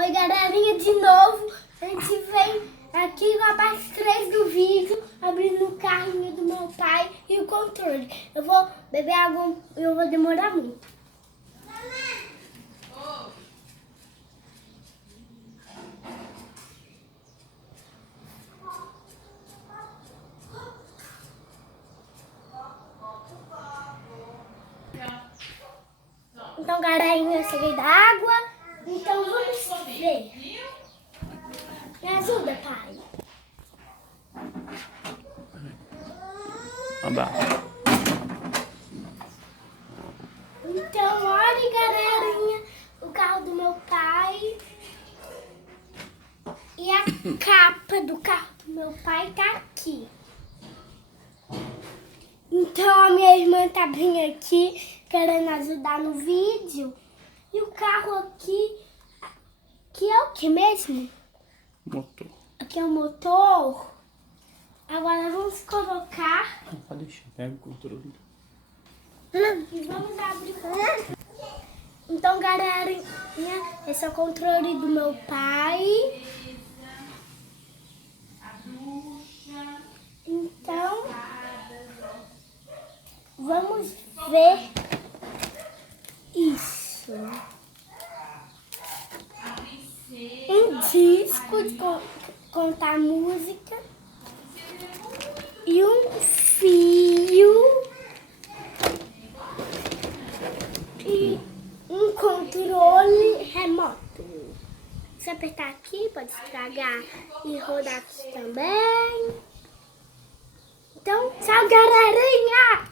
Oi, galerinha, de novo. A gente vem aqui na parte 3 do vídeo, abrindo o carrinho do meu pai e o controle. Eu vou beber água e eu vou demorar muito. Então, galerinha, eu cheguei da água. Então, vamos ver. Me ajuda, pai. Então, olha, galerinha, o carro do meu pai. E a capa do carro do meu pai tá aqui. Então, a minha irmã tá bem aqui, querendo ajudar no vídeo. E o carro aqui, que é o que mesmo? Motor. Aqui é o motor. Agora vamos colocar. Pode deixar, pega o controle. E vamos abrir. Então, galerinha, esse é o controle do meu pai. Então, vamos ver isso. Um disco de contar música e um fio e um controle remoto. Se apertar aqui, pode estragar e rodar aqui também. Então, tchau, galerinha!